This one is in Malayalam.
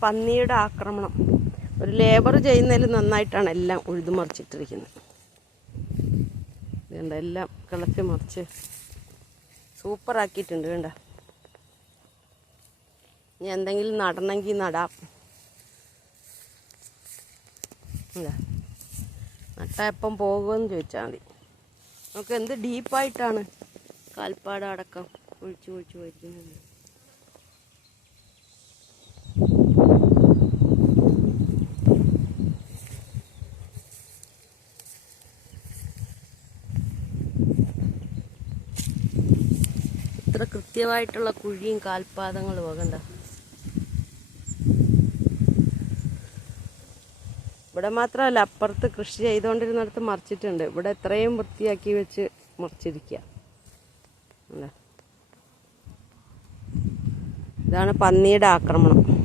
പന്നിയുടെ ആക്രമണം. ഒരു ലേബർ ചെയ്യുന്നതിൽ നന്നായിട്ടാണ് എല്ലാം ഉഴുതുമറിച്ചിട്ടിരിക്കുന്നത്. വേണ്ട, എല്ലാം കിളച്ച് മറിച്ച് സൂപ്പറാക്കിയിട്ടുണ്ട്. വേണ്ട, ഇനി എന്തെങ്കിലും നടണമെങ്കിൽ നടാം. നട്ടാ എപ്പം പോകുമെന്ന് ചോദിച്ചാൽ മതി. നമുക്ക് എന്ത് ഡീപ്പായിട്ടാണ് കാൽപ്പാട് അടക്കം ഒഴിച്ച് വയ്ക്കുന്നത്. ഇത്ര കൃത്യമായിട്ടുള്ള കുഴിയും കാൽപാദങ്ങളും കണ്ട. ഇവിടെ മാത്രമല്ല, അപ്പുറത്ത് കൃഷി ചെയ്തുകൊണ്ടിരുന്നിടത്ത് മറിച്ചിട്ടുണ്ട്. ഇവിടെ എത്രയും വൃത്തിയാക്കി വെച്ച് മറിച്ചിരിക്കുക. ഇതാണ് പന്നിയുടെ ആക്രമണം.